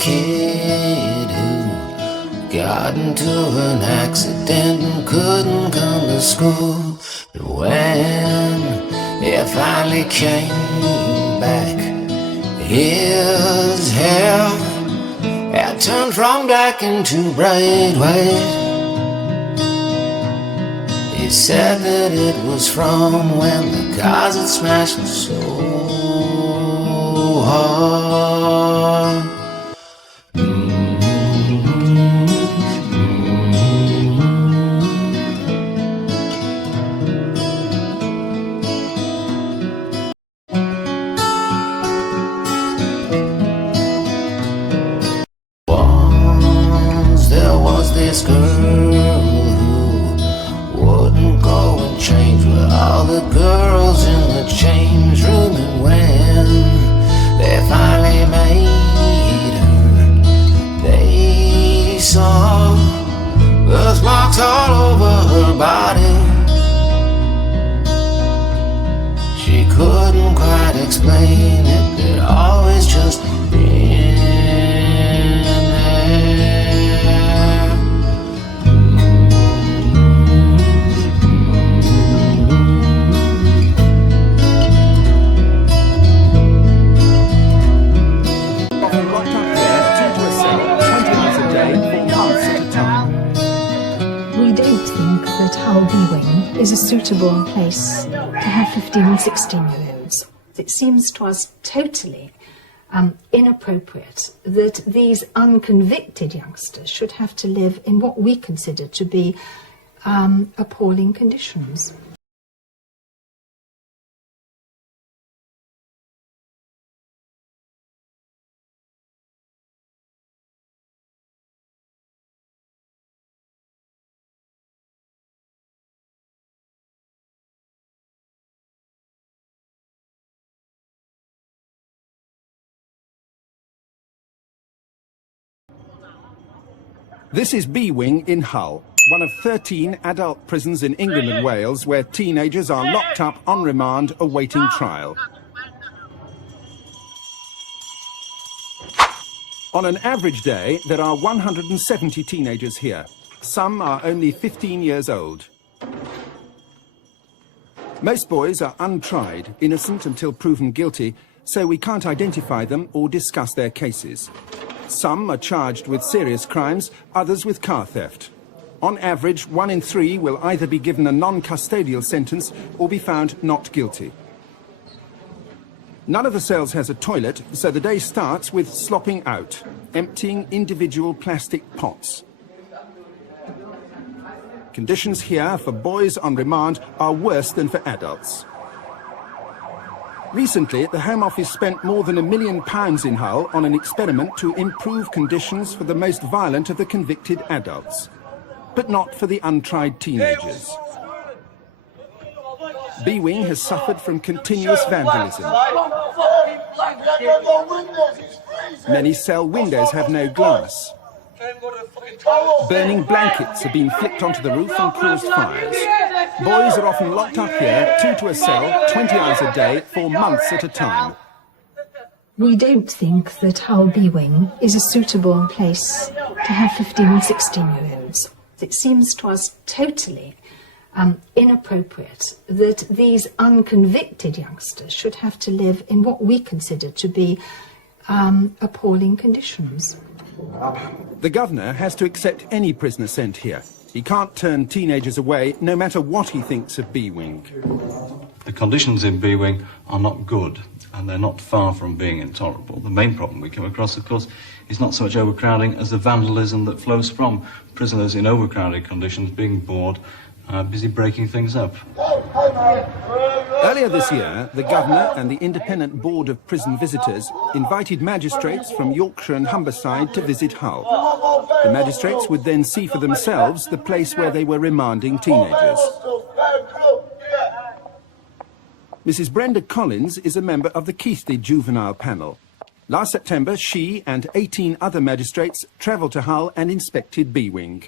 kid who got into an accident and couldn't come to school. But when it finally came back, his hair had turned from black into bright white. He said that it was from when the cars had smashed him so hard. Once there was this girl who wouldn't go and change with all the girls in the change room, and when they finally made her, they saw birthmarks all over her body. She couldn't quite explain it, it always just been there. Is a suitable place to have 15 and 16-year-olds. It seems to us totally inappropriate that these unconvicted youngsters should have to live in what we consider to be appalling conditions. This is B Wing in Hull, one of 13 adult prisons in England and Wales where teenagers are locked up on remand awaiting trial. On an average day, there are 170 teenagers here. Some are only 15 years old. Most boys are untried, innocent until proven guilty, so we can't identify them or discuss their cases. Some are charged with serious crimes, others with car theft. On average, 1 in 3 will either be given a non-custodial sentence or be found not guilty. None of the cells has a toilet, so the day starts with slopping out, emptying individual plastic pots. Conditions here for boys on remand are worse than for adults. Recently, the Home Office spent more than £1 million in Hull on an experiment to improve conditions for the most violent of the convicted adults, but not for the untried teenagers. B Wing has suffered from continuous vandalism. Many cell windows have no glass. Burning blankets have been flipped onto the roof and caused fires. Boys are often locked up here, 2 to a cell, 20 hours a day, for months at a time. We don't think that Hull B Wing is a suitable place to have 15 and 16-year-olds. It seems to us totally inappropriate that these unconvicted youngsters should have to live in what we consider to be appalling conditions. The governor has to accept any prisoner sent here. He can't turn teenagers away, no matter what he thinks of B Wing. The conditions in B Wing are not good, and they're not far from being intolerable. The main problem we come across, of course, is not so much overcrowding as the vandalism that flows from prisoners in overcrowded conditions being bored, busy breaking things up. Earlier this year, the governor and the Independent Board of Prison Visitors invited magistrates from Yorkshire and Humberside to visit Hull. The magistrates would then see for themselves the place where they were remanding teenagers. Mrs. Brenda Collins is a member of the Keighley Juvenile Panel. Last September, she and 18 other magistrates travelled to Hull and inspected B Wing.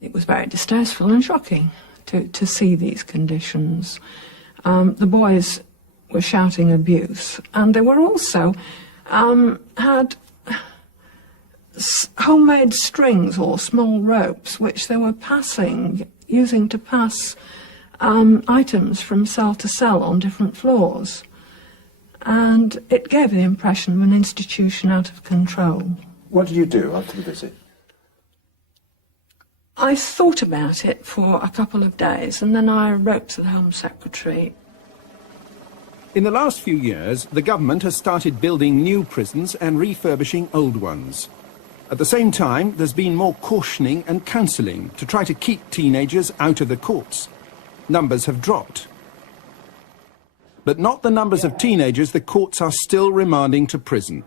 It was very distressful and shocking to see these conditions. The boys were shouting abuse, and they were also had homemade strings or small ropes which they were using to pass items from cell to cell on different floors. And it gave the impression of an institution out of control. What did you do after the visit? I thought about it for a couple of days, and then I wrote to the Home Secretary. In the last few years, the government has started building new prisons and refurbishing old ones. At the same time, there's been more cautioning and counselling to try to keep teenagers out of the courts. Numbers have dropped. But not the numbers of teenagers the courts are still remanding to prison.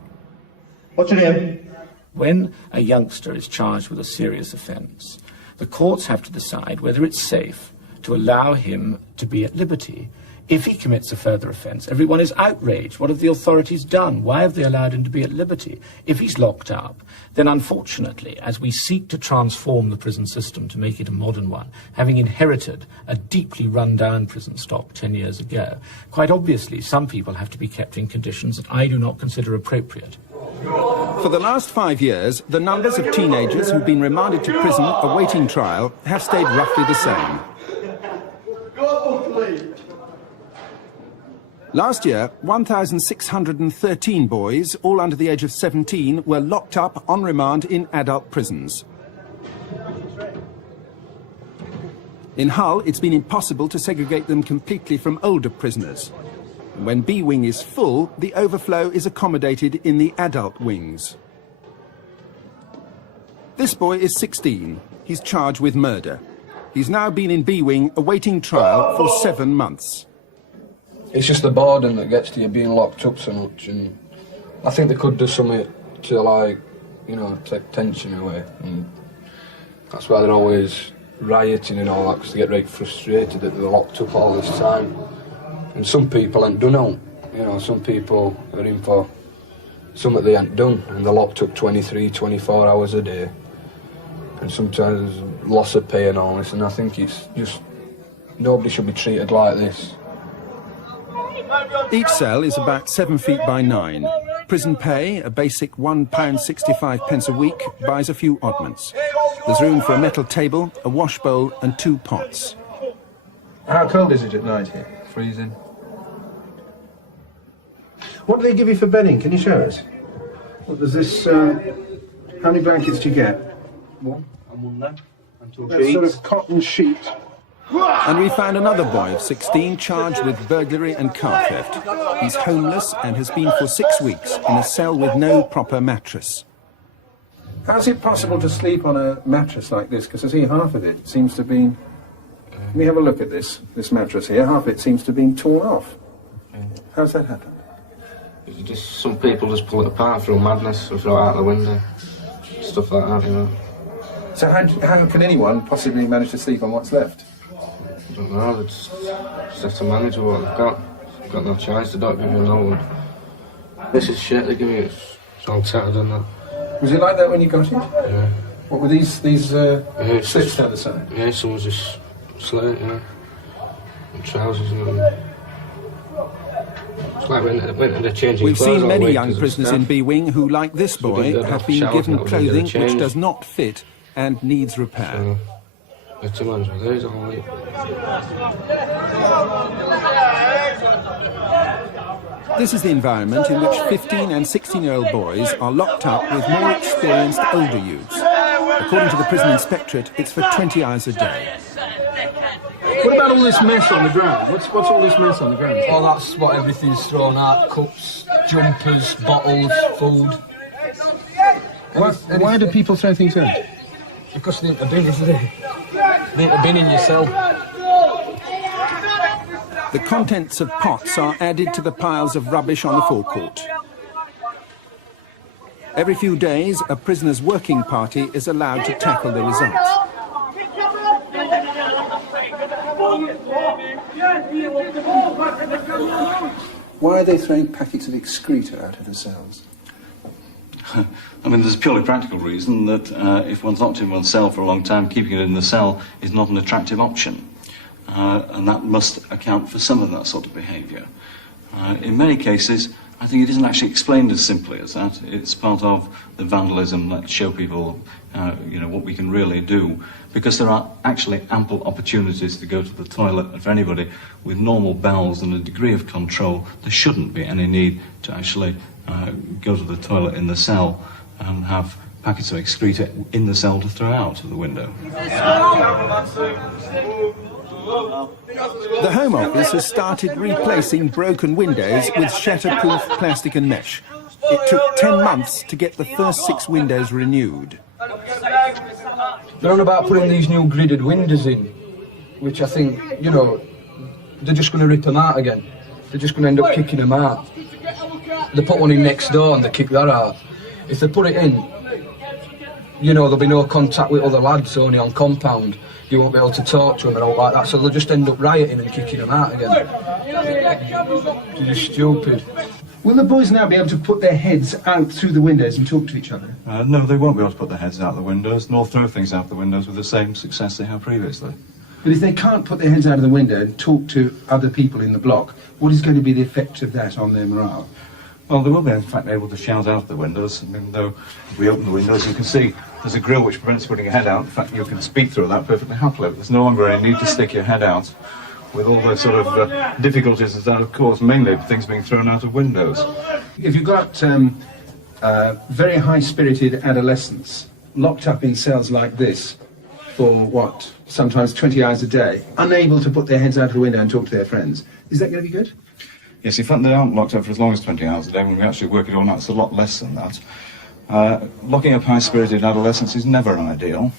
What's your name? When a youngster is charged with a serious offence, the courts have to decide whether it's safe to allow him to be at liberty. If he commits a further offence, everyone is outraged. What have the authorities done? Why have they allowed him to be at liberty? If he's locked up, then unfortunately, as we seek to transform the prison system to make it a modern one, having inherited a deeply run-down prison stock 10 years ago, quite obviously some people have to be kept in conditions that I do not consider appropriate. For the last 5 years, the numbers of teenagers who've been remanded to prison awaiting trial have stayed roughly the same. Last year, 1,613 boys, all under the age of 17, were locked up on remand in adult prisons. In Hull, it's been impossible to segregate them completely from older prisoners. When B wing is full, the overflow is accommodated in the adult wings. This boy is 16. He's charged with murder. He's now been in B wing awaiting trial for 7 months. It's just the boredom that gets to you being locked up so much, and I think they could do something to, like, you know, take tension away, and that's why they're always rioting and all that, because they get very frustrated that they're locked up all this time. And some people ain't done out, you know, some people are in for something they ain't done, and they're locked up 23, 24 hours a day, and sometimes there's loss of pay and all this, and I think it's just, nobody should be treated like this. Each cell is about 7 feet by 9. Prison pay, a basic £1.65 a week, buys a few oddments. There's room for a metal table, a wash bowl and 2 pots. How cold is it at night here? Freezing. What do they give you for bedding? Can you show us? What does this, how many blankets do you get? One, and one there, and 2 That's sheets. sort of cotton sheet. And we found another boy of 16 charged with burglary and car theft. He's homeless and has been for 6 weeks in a cell with no proper mattress. How's it possible to sleep on a mattress like this? Because I see half of it seems to have been... Let me have a look at this mattress here. Half of it seems to have been torn off. How's that happened? Just some people just pull it apart through madness or throw it out the window. Stuff like that, you know. So how can anyone possibly manage to sleep on what's left? I don't know, they just have to manage with what they've got. They've got no choice, they don't give you no one. This is shit they give you, it's all tattered and that. Was it like that when you got it? Yeah. What were these yeah, slips down the side? Yeah, some was just slit, you know. And trousers and everything. It's like when they're changing We've clothes seen all many week young 'cause of prisoners staff. in B wing who, like this So we boy, didn't have have been showers, given that we didn't clothing get a which change. does not fit and needs repair. So, it's a man's with these all week. This is the environment in which 15 and 16-year-old boys are locked up with more experienced older youths. According to the prison inspectorate, it's for 20 hours a day. What about all this mess on the ground? What's all this mess on the ground? Oh, that's what everything's thrown out, cups, jumpers, bottles, food. Why do people throw things out? Because they ain't a bin, is they? They ain't a bin in your cell. The contents of pots are added to the piles of rubbish on the forecourt. Every few days, a prisoner's working party is allowed to tackle the results. Why are they throwing packets of excreta out of the cells? I mean, there's a purely practical reason that if one's locked in one's cell for a long time, keeping it in the cell is not an attractive option. And that must account for some of that sort of behaviour. In many cases, I think it isn't actually explained as simply as that. It's part of the vandalism that show people, you know, what we can really do, because there are actually ample opportunities to go to the toilet, and for anybody with normal bowels and a degree of control, there shouldn't be any need to actually go to the toilet in the cell and have packets of excreta in the cell to throw out of the window. The Home Office has started replacing broken windows with shatterproof plastic and mesh. It took 10 months to get the first 6 windows renewed. They're on about putting these new gridded windows in, which I think, you know, they're just going to rip them out again. They're just going to end up kicking them out. They put one in next door and they kick that out. If they put it in, you know, there'll be no contact with other lads, only on compound. You won't be able to talk to them and all like that, so they'll just end up rioting and kicking them out again. They're just stupid. Will the boys now be able to put their heads out through the windows and talk to each other? No, they won't be able to put their heads out the windows, nor throw things out the windows with the same success they have previously. But if they can't put their heads out of the window and talk to other people in the block, what is going to be the effect of that on their morale? Well, they will be, in fact, able to shout out the windows. I mean, though, if we open the windows, you can see there's a grille which prevents putting your head out. In fact, you can speak through that perfectly happily. There's no longer any need to stick your head out with all the sort of difficulties that have caused, mainly things being thrown out of windows. If you've got very high-spirited adolescents locked up in cells like this for, what, sometimes 20 hours a day, unable to put their heads out of the window and talk to their friends, is that going to be good? Yes, in fact, they aren't locked up for as long as 20 hours a day. When we actually work it all out, it's a lot less than that. Locking up high-spirited adolescents is never ideal.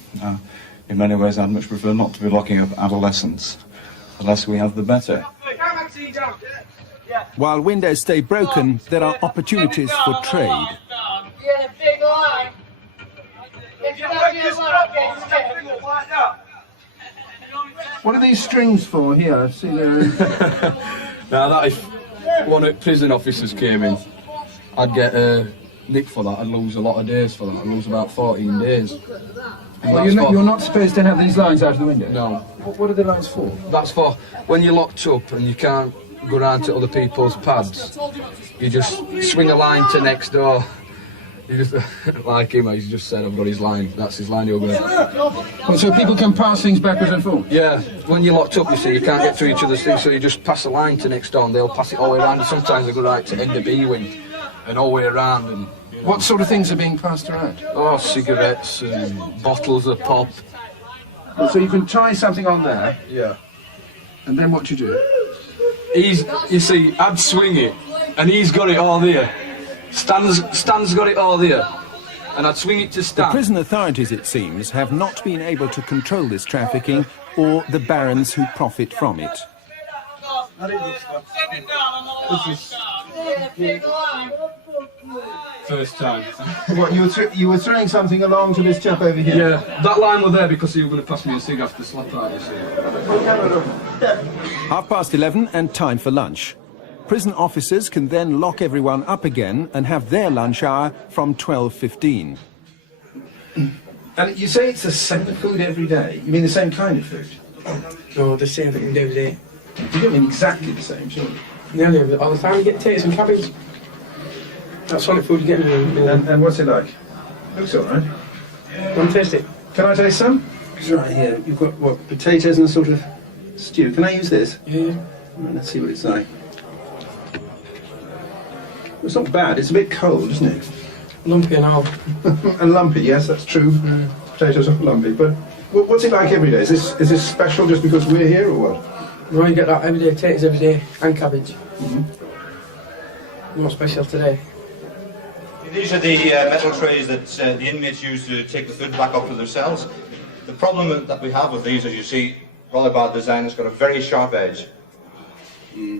In many ways, I'd much prefer not to be locking up adolescents. The less we have, the better. While windows stay broken, there are opportunities for trade. What are these strings for here? I see they're... Now that if one of the prison officers came in, I'd get a nick for that. I'd lose a lot of days for that. I'd lose about 14 days. Well, you're not supposed to have these lines out of the window? No. What are the lines for? That's for when you're locked up and you can't go round to other people's pads. You just swing a line to next door. You just, like him, he's just said, I've got his line. That's his line you're going to... Well, so people can pass things backwards and forwards? Yeah. When you're locked up, you see, you can't get through each other's things, so you just pass a line to next door and they'll pass it all the way around. And sometimes they go right to end the B-wing and all the way around. And, you know. What sort of things are being passed around? Oh, cigarettes and bottles of pop. Well, so you can tie something on there? Yeah. And then what do you do? You see, I'd swing it, and he's got it all there. Stan's got it all there, and I'd swing it to Stan. The prison authorities, it seems, have not been able to control this trafficking or the barons who profit from it. First time. What, you were throwing something along to this chap over here? Yeah, that line was there because he was going to pass me a cig after slap out, you see. 11:30 and time for lunch. Prison officers can then lock everyone up again and have their lunch hour from 12:15. And you say it's the same food every day? You mean the same kind of food? No, the same thing every day. You don't mean exactly the same, surely? Nearly all the time. You get potatoes and cabbage. That's solid food you get in and what's it like? Looks all right. Want to taste it? Can I taste some? It's right here. You've got, what, potatoes and a sort of stew. Can I use this? Yeah. Right, let's see what it's like. It's not bad. It's a bit cold, isn't it? Lumpy and all. And lumpy, yes, that's true. Potatoes are lumpy. But what's it like every day? Is this special just because we're here, or what? No, you get that every day. Potatoes every day and cabbage. Not special today. These are the metal trays that the inmates use to take the food back up to their cells. The problem that we have with these, as you see, rather bad design, it's got a very sharp edge.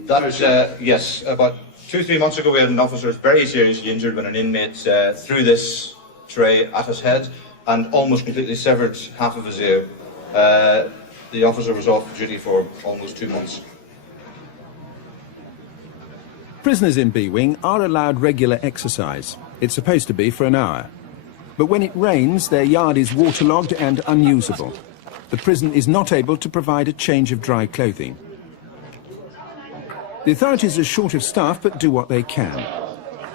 That is, yes, about 2-3 months ago we had an officer who was very seriously injured when an inmate threw this tray at his head and almost completely severed half of his ear. The officer was off duty for almost 2 months. Prisoners in B-Wing are allowed regular exercise. It's supposed to be for an hour. But when it rains, their yard is waterlogged and unusable. The prison is not able to provide a change of dry clothing. The authorities are short of staff, but do what they can.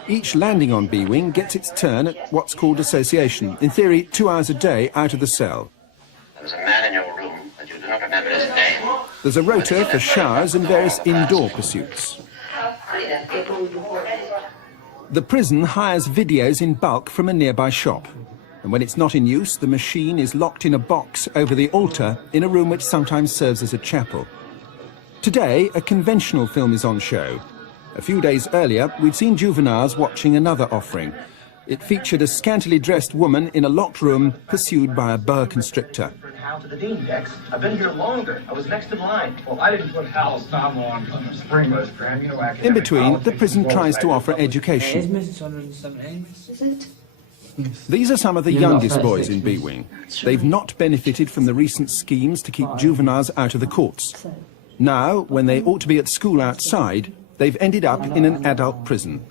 Each landing on B Wing gets its turn at what's called association. In theory, 2 hours a day out of the cell. There's a man in your room, but you do not remember his name. There's a rota for showers and various indoor pursuits. The prison hires videos in bulk from a nearby shop. And when it's not in use, the machine is locked in a box over the altar in a room which sometimes serves as a chapel. Today, a conventional film is on show. A few days earlier, we'd seen juveniles watching another offering. It featured a scantily dressed woman in a locked room pursued by a boa constrictor. To the Dean decks. I've been here longer. I was next in line. Well, I didn't put Hal's Tom on the spring list for In between, the prison tries to offer education. Is it? These are some of the youngest boys in B Wing. They've not benefited from the recent schemes to keep juveniles out of the courts. Now, when they ought to be at school outside, they've ended up in an adult prison.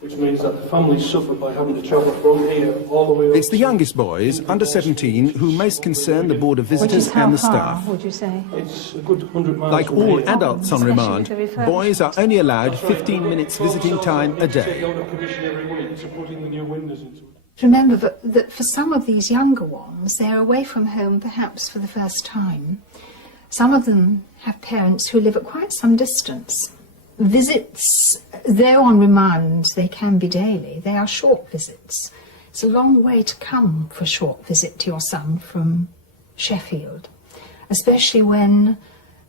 Which means that the families suffer by having to travel from here all the way up. It's the youngest boys, under 17, who most concern the board of visitors and the staff. Would you say? It's a good 100 miles. Like all adults on remand, boys are only allowed 15 minutes visiting time a day. Remember that for some of these younger ones, they're away from home perhaps for the first time. Some of them have parents who live at quite some distance. Visits, though on remand, they can be daily. They are short visits. It's a long way to come for a short visit to your son from Sheffield, especially when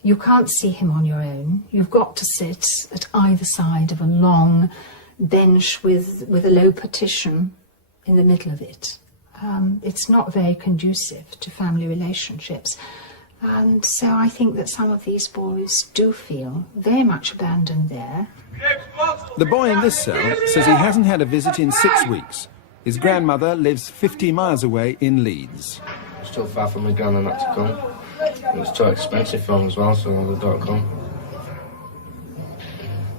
you can't see him on your own. You've got to sit at either side of a long bench with a low partition in the middle of it. It's not very conducive to family relationships. And so I think that some of these boys do feel very much abandoned there. The boy in this cell says he hasn't had a visit in 6 weeks. His grandmother lives 50 miles away in Leeds. Still far from my gran and that to come. It's too expensive for them as well, so they don't come.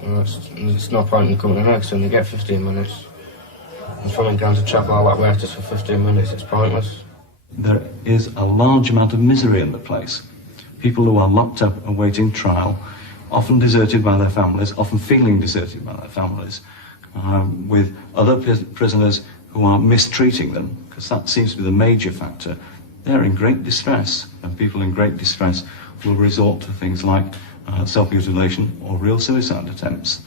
It's no point in coming next, and they get 15 minutes. And for my gran to travel all that way just for 15 minutes, it's pointless. There is a large amount of misery in the place. People who are locked up awaiting trial, often deserted by their families, often feeling deserted by their families, with other prisoners who are mistreating them, because that seems to be the major factor. They're in great distress, and people in great distress will resort to things like self-mutilation or real suicide attempts.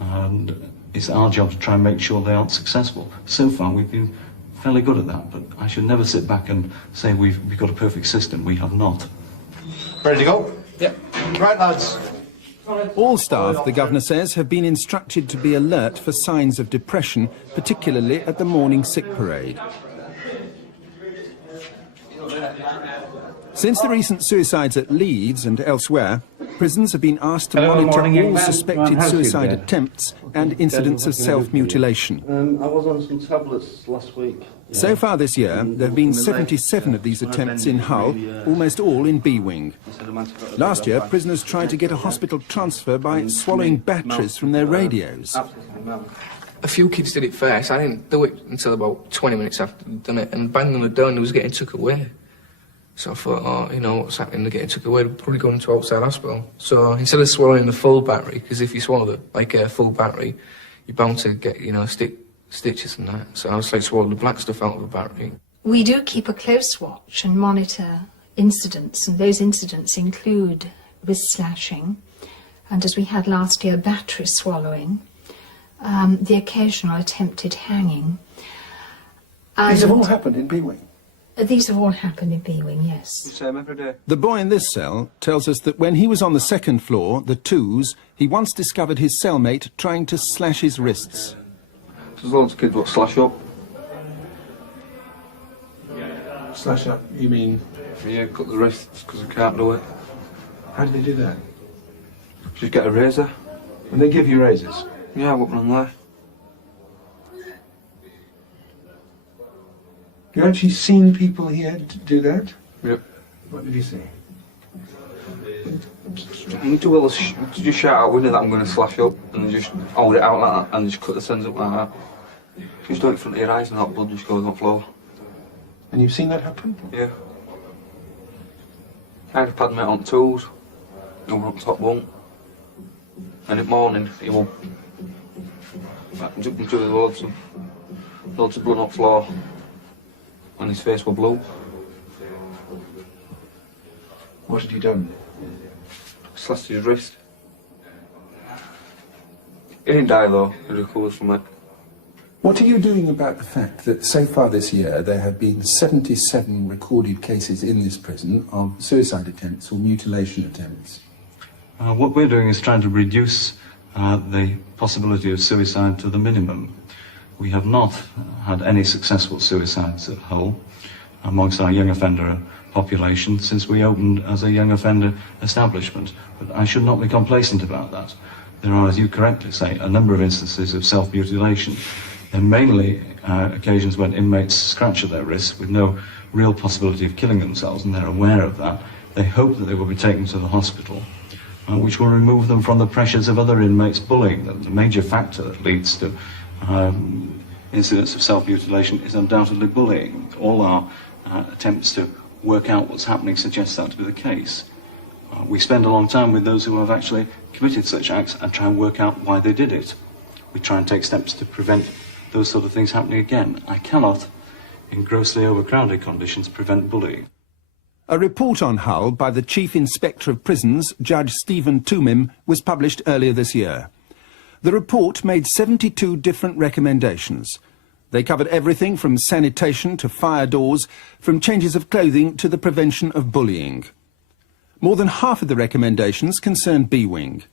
And it's our job to try and make sure they aren't successful. So far, we've been fairly good at that, but I should never sit back and say we've got a perfect system. We have not. Ready to go? Yep. Right, lads. All staff, the governor says, have been instructed to be alert for signs of depression, particularly at the morning sick parade. Since the recent suicides at Leeds and elsewhere, prisons have been asked to monitor all suspected suicide attempts and incidents of self-mutilation. I was on some tablets last week. So far this year, there have been 77 of these attempts in Hull, almost all in B Wing. Last year, prisoners tried to get a hospital transfer by swallowing batteries from their radios. A few kids did it first. I didn't do it until about 20 minutes after they'd done it, and bang on the door and it was getting took away. So I thought, oh, you know, what's happening? They're getting took away. They're probably going to outside hospital. So instead of swallowing the full battery, because if you swallow a full battery, you're bound to get, you know, stitches and that. So I was like swallowing the black stuff out of the battery. We do keep a close watch and monitor incidents, and those incidents include wrist slashing, and as we had last year, battery swallowing, the occasional attempted hanging. These have all happened in B Wing? These have all happened in B Wing, yes. You see them every day? The boy in this cell tells us that when he was on the second floor, the twos, he once discovered his cellmate trying to slash his wrists. There's loads of kids that slash up. Slash up, you mean? Yeah, cut the wrists because they can't do it. How do they do that? Just get a razor. And they give you razors? Yeah, I wouldn't lie. You actually seen people here do that? Yep. What did you see? You do well to just shout out window that I'm going to slash up and just hold it out like that and just cut the ends up like that. Just do it in front of your eyes and that blood just goes on the floor. And you've seen that happen? Yeah. I had a pad mate on tools, over up top won't. And in the morning he won't. Like, jumping through the loads of blood on the floor, and his face was blue. What had he done? Slashed his wrist. He didn't die though, he recovered from it. What are you doing about the fact that so far this year there have been 77 recorded cases in this prison of suicide attempts or mutilation attempts? What we're doing is trying to reduce the possibility of suicide to the minimum. We have not had any successful suicides at Hull amongst our young offender population since we opened as a young offender establishment. But I should not be complacent about that. There are, as you correctly say, a number of instances of self-mutilation. They're mainly occasions when inmates scratch at their wrists with no real possibility of killing themselves, and they're aware of that. They hope that they will be taken to the hospital, which will remove them from the pressures of other inmates bullying them. The major factor that leads to incidents of self-mutilation is undoubtedly bullying. All our attempts to work out what's happening suggests that to be the case. We spend a long time with those who have actually committed such acts and try and work out why they did it. We try and take steps to prevent those sort of things happening again. I cannot, in grossly overcrowded conditions, prevent bullying. A report on Hull by the Chief Inspector of Prisons, Judge Stephen Tumim, was published earlier this year. The report made 72 different recommendations. They covered everything from sanitation to fire doors, from changes of clothing to the prevention of bullying. More than half of the recommendations concerned B-Wing.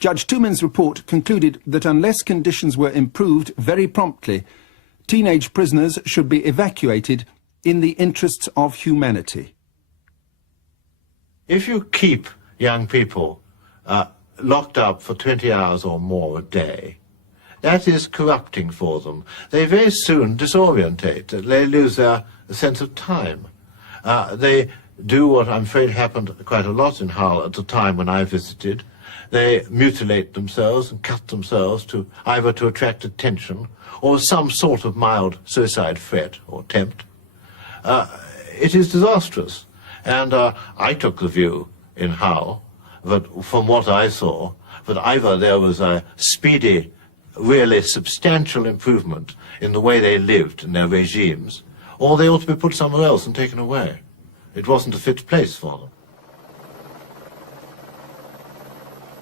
Judge Tumim's report concluded that unless conditions were improved very promptly, teenage prisoners should be evacuated in the interests of humanity. If you keep young people locked up for 20 hours or more a day, that is corrupting for them. They very soon disorientate. They lose their sense of time. They do what I'm afraid happened quite a lot in Hull at the time when I visited. They mutilate themselves and cut themselves either to attract attention or some sort of mild suicide threat or attempt. It is disastrous. And I took the view in Hull that from what I saw, that either there was a speedy, really substantial improvement in the way they lived in their regimes, or they ought to be put somewhere else and taken away. It wasn't a fit place for them.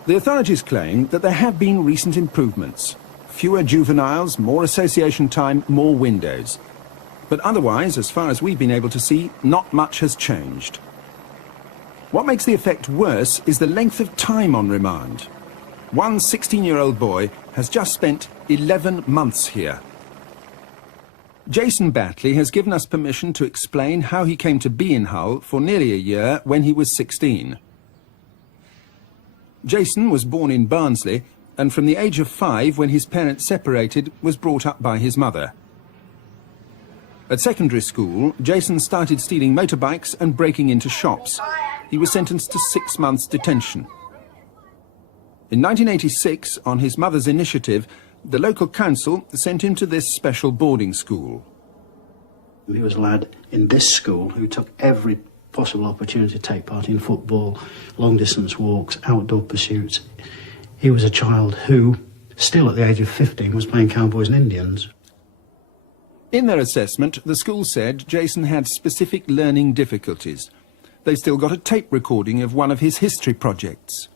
The authorities claim that there have been recent improvements. Fewer juveniles, more association time, more windows. But otherwise, as far as we've been able to see, not much has changed. What makes the effect worse is the length of time on remand. One 16-year-old boy has just spent 11 months here. Jason Batley has given us permission to explain how he came to be in Hull for nearly a year when he was 16. Jason was born in Barnsley and from the age of 5, when his parents separated, was brought up by his mother. At secondary school, Jason started stealing motorbikes and breaking into shops. He was sentenced to 6 months detention. In 1986, on his mother's initiative, the local council sent him to this special boarding school. He was a lad in this school who took every possible opportunity to take part in football, long-distance walks, outdoor pursuits. He was a child who, still at the age of 15, was playing cowboys and Indians. In their assessment, the school said Jason had specific learning difficulties. They still got a tape recording of one of his history projects.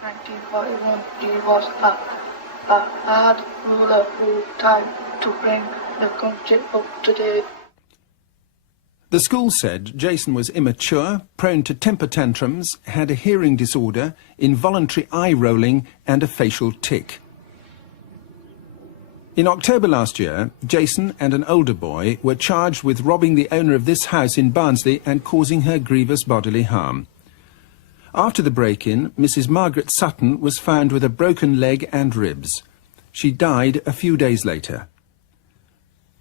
1941, he was a hard ruler who tried to bring the country up to date. The school said Jason was immature, prone to temper tantrums, had a hearing disorder, involuntary eye-rolling and a facial tic. In October last year, Jason and an older boy were charged with robbing the owner of this house in Barnsley and causing her grievous bodily harm. After the break-in, Mrs. Margaret Sutton was found with a broken leg and ribs. She died a few days later.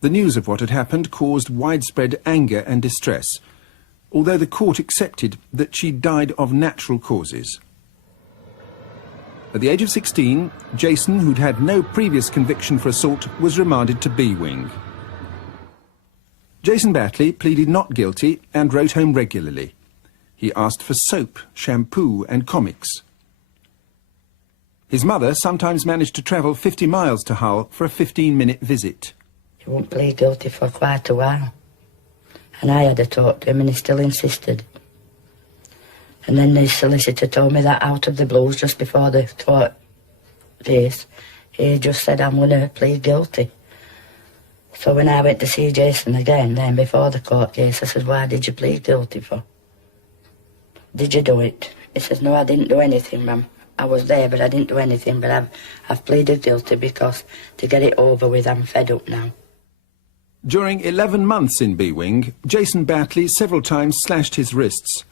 The news of what had happened caused widespread anger and distress, although the court accepted that she died of natural causes. At the age of 16, Jason, who'd had no previous conviction for assault, was remanded to B-Wing. Jason Batley pleaded not guilty and wrote home regularly. He asked for soap, shampoo and comics. His mother sometimes managed to travel 50 miles to Hull for a 15-minute visit. He won't plead guilty for quite a while. And I had a talk to him and he still insisted. And then the solicitor told me that out of the blues just before the court case, he just said, I'm going to plead guilty. So when I went to see Jason again, then before the court case, I said, why did you plead guilty for? Did you do it? He says, no, I didn't do anything, ma'am. I was there, but I didn't do anything, but I've pleaded guilty because to get it over with, I'm fed up now. During 11 months in B-Wing, Jason Batley several times slashed his wrists.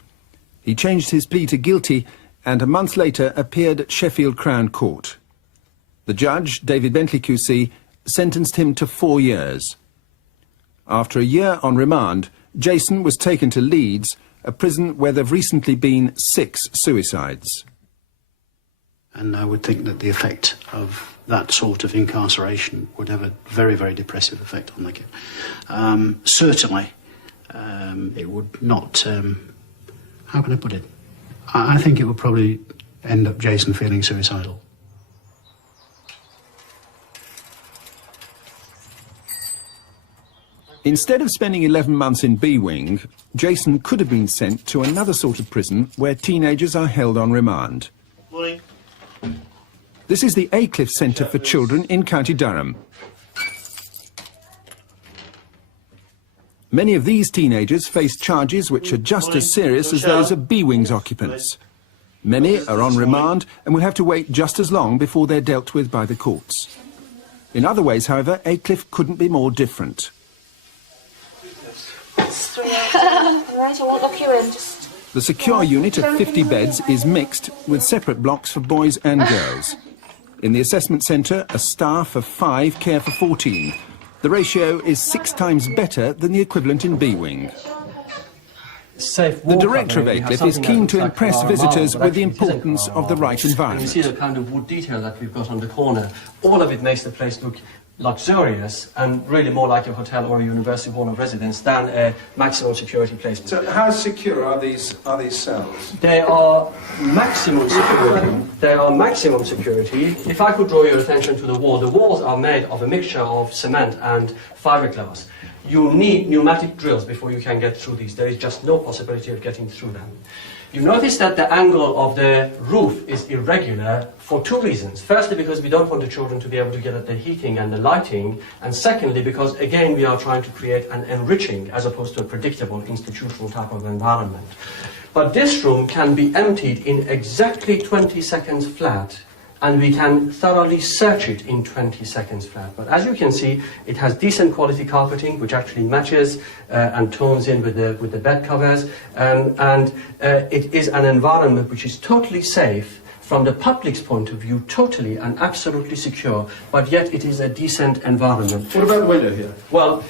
He changed his plea to guilty and a month later appeared at Sheffield Crown Court. The judge, David Bentley QC, sentenced him to 4 years. After a year on remand, Jason was taken to Leeds, a prison where there have recently been 6 suicides. And I would think that the effect of that sort of incarceration would have a very, very depressive effect on the kid. Certainly, it would not... how can I put it? I think it would probably end up Jason feeling suicidal. Instead of spending 11 months in B-Wing, Jason could have been sent to another sort of prison where teenagers are held on remand. Morning. This is the Aycliffe Centre for Children in County Durham. Many of these teenagers face charges which are just as serious as those of B-Wing's occupants. Many are on remand and will have to wait just as long before they're dealt with by the courts. In other ways, however, Aycliffe couldn't be more different. Right, I won't lock you in, just... The secure unit of 50 beds is mixed with separate blocks for boys and girls. In the assessment centre, a staff of 5 care for 14. The ratio is 6 times better than the equivalent in B-Wing. The director of Aycliffe is keen to impress visitors with the importance of the right environment. You see the kind of wood detail that we've got on the corner. All of it makes the place look luxurious and really more like a hotel or a university hall of residence than a maximum security place. So how secure are these cells? They are maximum security. They are maximum security. If I could draw your attention to the walls are made of a mixture of cement and fiberglass. You need pneumatic drills before you can get through these. There is just no possibility of getting through them. You notice that the angle of the roof is irregular for 2 reasons. Firstly, because we don't want the children to be able to get at the heating and the lighting, and secondly, because again we are trying to create an enriching as opposed to a predictable institutional type of environment. But this room can be emptied in exactly 20 seconds flat, and we can thoroughly search it in 20 seconds flat. But as you can see, it has decent quality carpeting, which actually matches and tones in with the bed covers, and it is an environment which is totally safe from the public's point of view, totally and absolutely secure, but yet it is a decent environment. What about the window here? Well,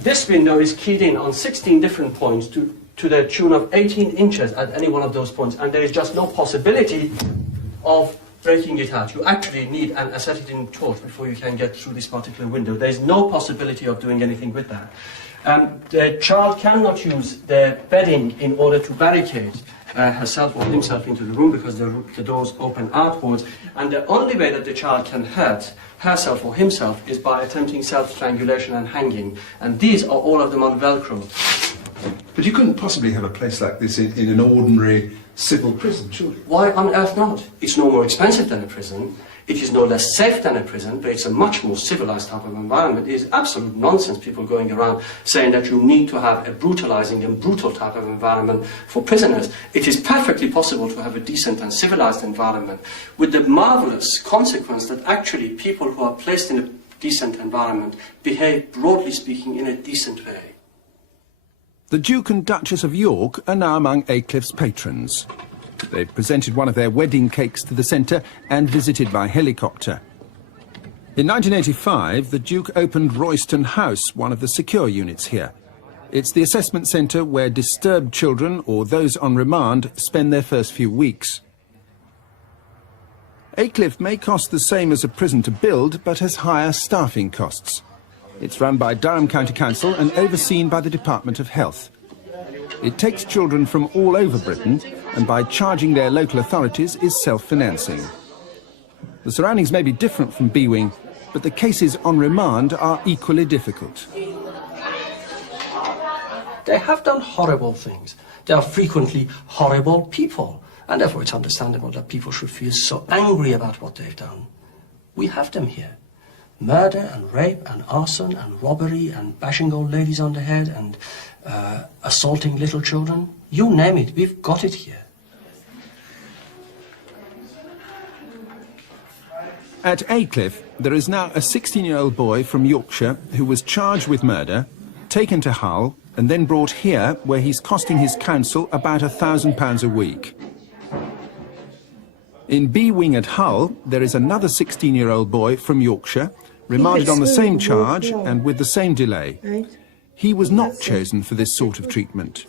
this window is keyed in on 16 different points to the tune of 18 inches at any one of those points, and there is just no possibility of breaking it out. You actually need an acetylene torch before you can get through this particular window. There is no possibility of doing anything with that. The child cannot use the bedding in order to barricade herself or himself into the room because the doors open outwards, and the only way that the child can hurt herself or himself is by attempting self-strangulation and hanging, and these are all of them on Velcro. But you couldn't possibly have a place like this in an ordinary civil prison, surely? Why on earth not? It's no more expensive than a prison. It is no less safe than a prison, but it's a much more civilized type of environment. It is absolute nonsense, people going around saying that you need to have a brutalizing and brutal type of environment for prisoners. It is perfectly possible to have a decent and civilized environment, with the marvelous consequence that actually people who are placed in a decent environment behave, broadly speaking, in a decent way. The Duke and Duchess of York are now among Aycliffe's patrons. They've presented one of their wedding cakes to the centre and visited by helicopter. In 1985, the Duke opened Royston House, one of the secure units here. It's the assessment centre where disturbed children or those on remand spend their first few weeks. Aycliffe may cost the same as a prison to build, but has higher staffing costs. It's run by Durham County Council and overseen by the Department of Health. It takes children from all over Britain, and by charging their local authorities is self-financing. The surroundings may be different from B Wing, but the cases on remand are equally difficult. They have done horrible things. They are frequently horrible people, and therefore it's understandable that people should feel so angry about what they've done. We have them here. Murder and rape and arson and robbery and bashing old ladies on the head and assaulting little children. You name it, we've got it here. At Aycliffe, there is now a 16-year-old boy from Yorkshire who was charged with murder, taken to Hull, and then brought here, where he's costing his council about £1,000 a week. In B Wing at Hull, there is another 16-year-old boy from Yorkshire, remanded on the same charge and with the same delay. He was not chosen for this sort of treatment.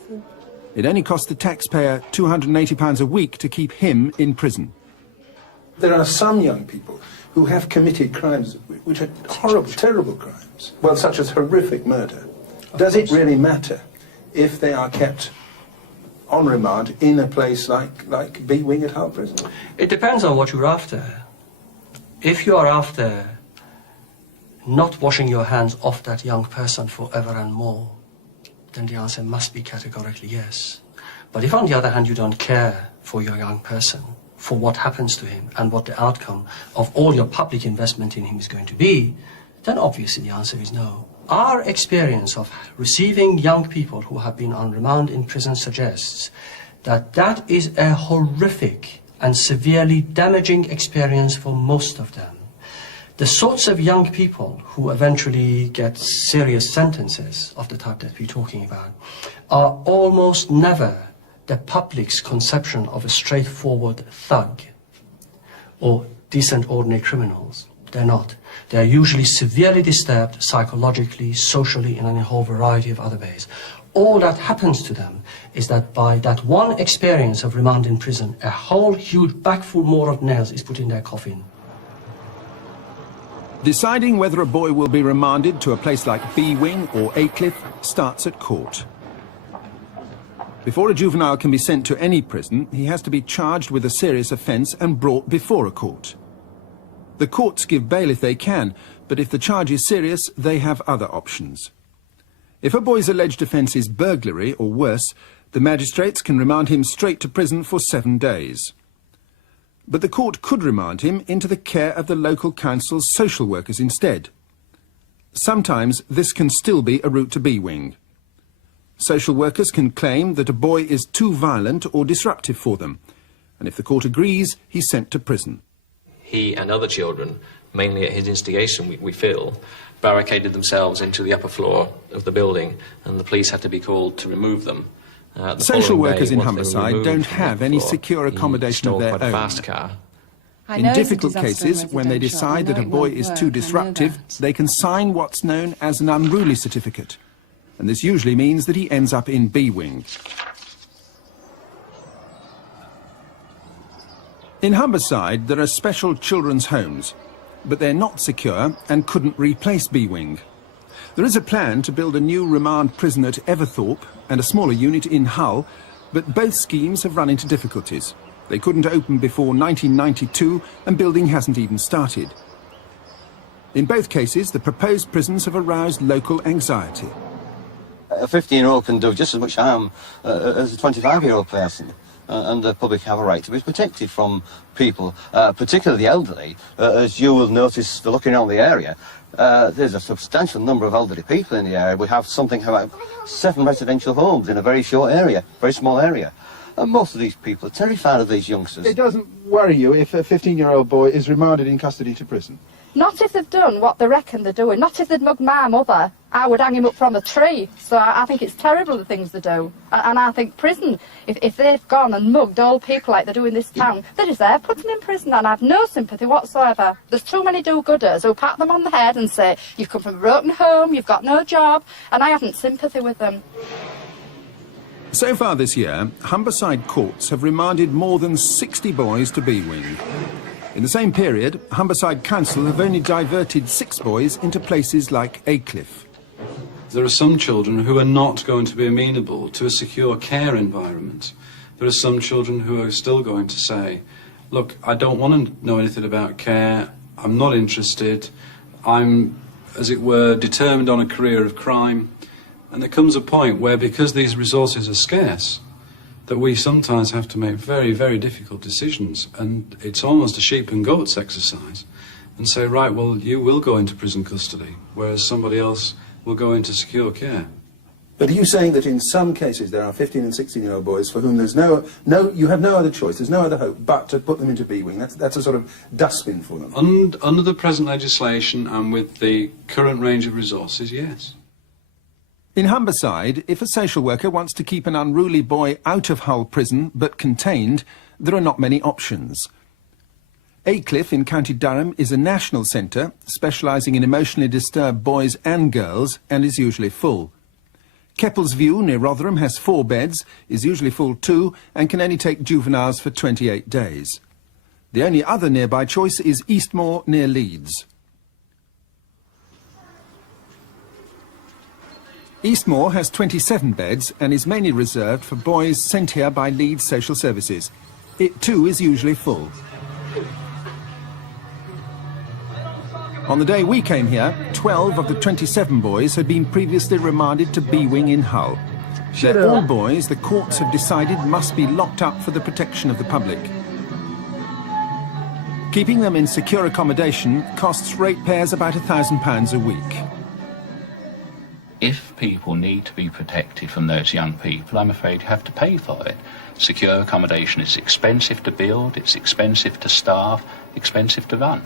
It only cost the taxpayer £280 a week to keep him in prison. There are some young people who have committed crimes which are horrible, terrible crimes, well, such as horrific murder. Does it really matter if they are kept on remand in a place like B Wing at Hull Prison? It depends on what you're after. If you are after not washing your hands off that young person forever and more, then the answer must be categorically yes. But if on the other hand you don't care for your young person, for what happens to him and what the outcome of all your public investment in him is going to be, then obviously the answer is no. Our experience of receiving young people who have been on remand in prison suggests that that is a horrific and severely damaging experience for most of them. The sorts of young people who eventually get serious sentences of the type that we're talking about are almost never the public's conception of a straightforward thug or decent ordinary criminals. They're not. They're usually severely disturbed psychologically, socially, and in a whole variety of other ways. All that happens to them is that by that one experience of remand in prison, a whole huge bagful more of nails is put in their coffin. Deciding whether a boy will be remanded to a place like B Wing or Aycliffe starts at court. Before a juvenile can be sent to any prison, he has to be charged with a serious offence and brought before a court. The courts give bail if they can, but if the charge is serious, they have other options. If a boy's alleged offence is burglary or worse, the magistrates can remand him straight to prison for 7 days. But the court could remand him into the care of the local council's social workers instead. Sometimes this can still be a route to B Wing. Social workers can claim that a boy is too violent or disruptive for them, and if the court agrees, he's sent to prison. He and other children, mainly at his instigation, we feel, barricaded themselves into the upper floor of the building, and the police had to be called to remove them. Social workers in Humberside don't have any secure accommodation of their own. Fast car. In difficult cases, when they decide that a boy is too disruptive, they can sign what's known as an unruly certificate. And this usually means that he ends up in B Wing. In Humberside, there are special children's homes, but they're not secure and couldn't replace B Wing. There is a plan to build a new remand prison at Everthorpe and a smaller unit in Hull, but both schemes have run into difficulties. They couldn't open before 1992, and building hasn't even started. In both cases, the proposed prisons have aroused local anxiety. A 15-year-old can do just as much harm as a 25-year-old person, and the public have a right to be protected from people, particularly the elderly. As you will notice looking around the area, there's a substantial number of elderly people in the area. We have something about 7 residential homes in a very short area, very small area. And most of these people are terrified of these youngsters. It doesn't worry you if a 15-year-old boy is remanded in custody to prison? Not if they've done what they reckon they're doing. Not if they'd mugged my mother. I would hang him up from a tree. So I think it's terrible the things they do. And I think prison, if they've gone and mugged old people like they do in this town, they deserve putting in prison, and I've no sympathy whatsoever. There's too many do-gooders who pat them on the head and say, you've come from a broken home, you've got no job, and I haven't sympathy with them. So far this year, Humberside courts have remanded more than 60 boys to B Wing. In the same period, Humberside Council have only diverted 6 boys into places like Aycliffe. There are some children who are not going to be amenable to a secure care environment. There are some children who are still going to say, look, I don't want to know anything about care, I'm not interested, I'm, as it were, determined on a career of crime. And there comes a point where, because these resources are scarce, that we sometimes have to make very, very difficult decisions, and it's almost a sheep and goats exercise, and say, right, well, you will go into prison custody, whereas somebody else will go into secure care. But are you saying that in some cases there are 15 and 16-year-old boys for whom there's you have no other choice, there's no other hope but to put them into B-wing? That's a sort of dustbin for them. Under the present legislation and with the current range of resources, yes. In Humberside, if a social worker wants to keep an unruly boy out of Hull prison but contained, there are not many options. Aycliffe in County Durham is a national centre specialising in emotionally disturbed boys and girls, and is usually full. Keppel's View near Rotherham has 4 beds, is usually full too, and can only take juveniles for 28 days. The only other nearby choice is Eastmoor near Leeds. Eastmoor has 27 beds and is mainly reserved for boys sent here by Leeds Social Services. It too is usually full. On the day we came here, 12 of the 27 boys had been previously remanded to B-wing in Hull. They're all boys the courts have decided must be locked up for the protection of the public. Keeping them in secure accommodation costs ratepayers about £1,000 a week. If people need to be protected from those young people, I'm afraid you have to pay for it. Secure accommodation is expensive to build, it's expensive to staff, expensive to run.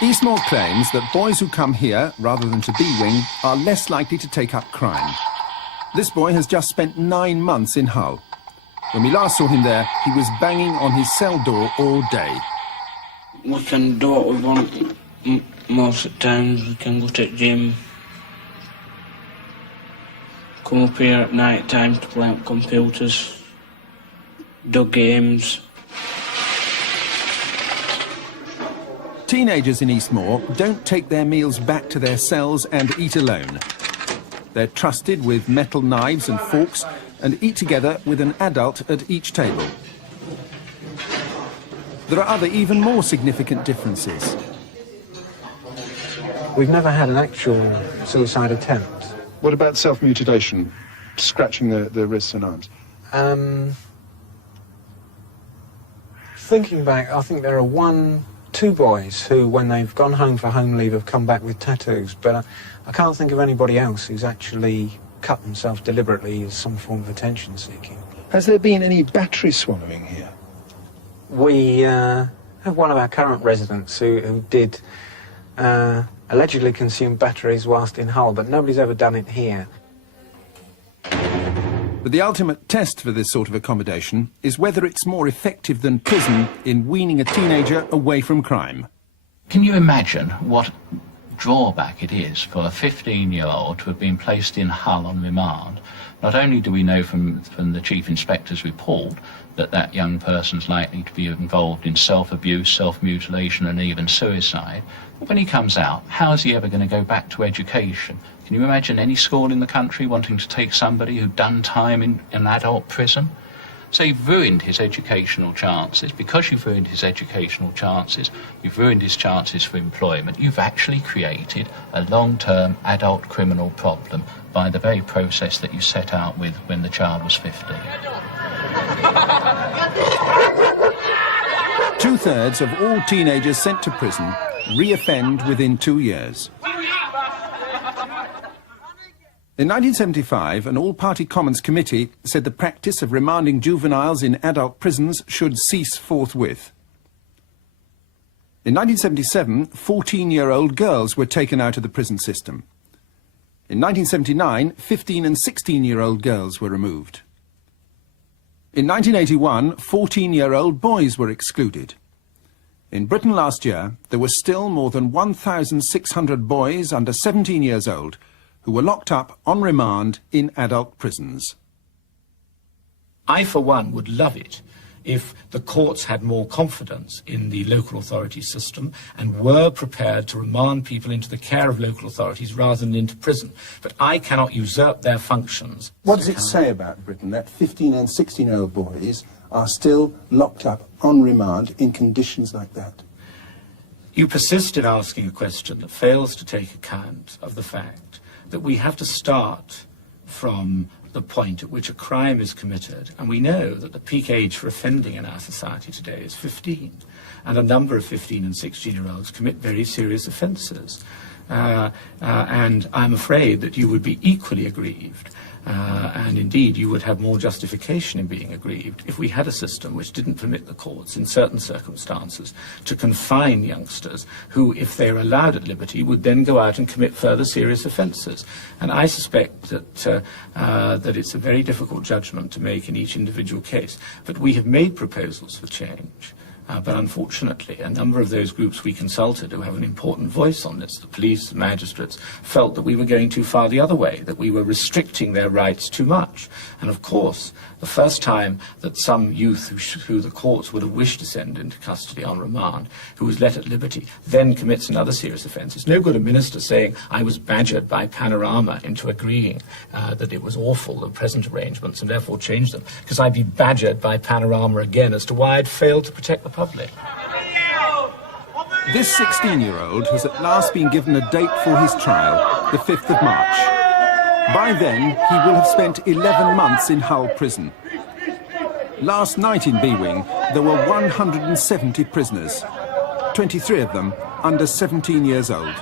Eastmoor claims that boys who come here, rather than to B-wing, are less likely to take up crime. This boy has just spent 9 months in Hull. When we last saw him there, he was banging on his cell door all day. We can do what we want most of the times. We can go to the gym, come up here at night time to play on computers, do games. Teenagers in Eastmoor don't take their meals back to their cells and eat alone. They're trusted with metal knives and forks and eat together with an adult at each table. There are other even more significant differences. We've never had an actual suicide attempt. What about self-mutilation, scratching the wrists and arms? Thinking back, I think there are 2 boys who, when they've gone home for home leave, have come back with tattoos, but I can't think of anybody else who's actually cut themselves deliberately as some form of attention seeking. Has there been any battery swallowing here? We have one of our current residents who did allegedly consume batteries whilst in Hull, but nobody's ever done it here. But the ultimate test for this sort of accommodation is whether it's more effective than prison in weaning a teenager away from crime. Can you imagine what drawback it is for a 15-year-old to have been placed in Hull on remand? Not only do we know from the Chief Inspector's report that that young person's likely to be involved in self-abuse, self-mutilation and even suicide, but when he comes out, how is he ever going to go back to education? Can you imagine any school in the country wanting to take somebody who'd done time in an adult prison? So you've ruined his educational chances. Because you've ruined his educational chances, you've ruined his chances for employment, you've actually created a long-term adult criminal problem by the very process that you set out with when the child was 15. 2/3 of all teenagers sent to prison re-offend within 2 years. In 1975, an all-party Commons committee said the practice of remanding juveniles in adult prisons should cease forthwith. In 1977, 14-year-old girls were taken out of the prison system. In 1979, 15 and 16-year-old girls were removed. In 1981, 14-year-old boys were excluded. In Britain last year, there were still more than 1,600 boys under 17 years old who were locked up on remand in adult prisons. I, for one, would love it if the courts had more confidence in the local authority system and were prepared to remand people into the care of local authorities rather than into prison. But I cannot usurp their functions. What does it say about Britain that 15 and 16-year-old boys are still locked up on remand in conditions like that? You persist in asking a question that fails to take account of the fact that we have to start from the point at which a crime is committed, and we know that the peak age for offending in our society today is 15, and a number of 15 and 16-year-olds commit very serious offences. And I'm afraid that you would be equally aggrieved, and indeed you would have more justification in being aggrieved if we had a system which didn't permit the courts in certain circumstances to confine youngsters who, if they are allowed at liberty, would then go out and commit further serious offences. And I suspect that, that it's a very difficult judgment to make in each individual case. But we have made proposals for change. But unfortunately, a number of those groups we consulted who have an important voice on this, the police, the magistrates, felt that we were going too far the other way, that we were restricting their rights too much. And of course, the first time that some youth who the courts would have wished to send into custody on remand, who was let at liberty, then commits another serious offence. It's no good a minister saying, I was badgered by Panorama into agreeing that it was awful, the present arrangements, and therefore change them, because I'd be badgered by Panorama again as to why I'd failed to protect the public. This 16-year-old has at last been given a date for his trial, the 5th of March. By then, he will have spent 11 months in Hull prison. Last night in B-Wing, there were 170 prisoners, 23 of them under 17 years old.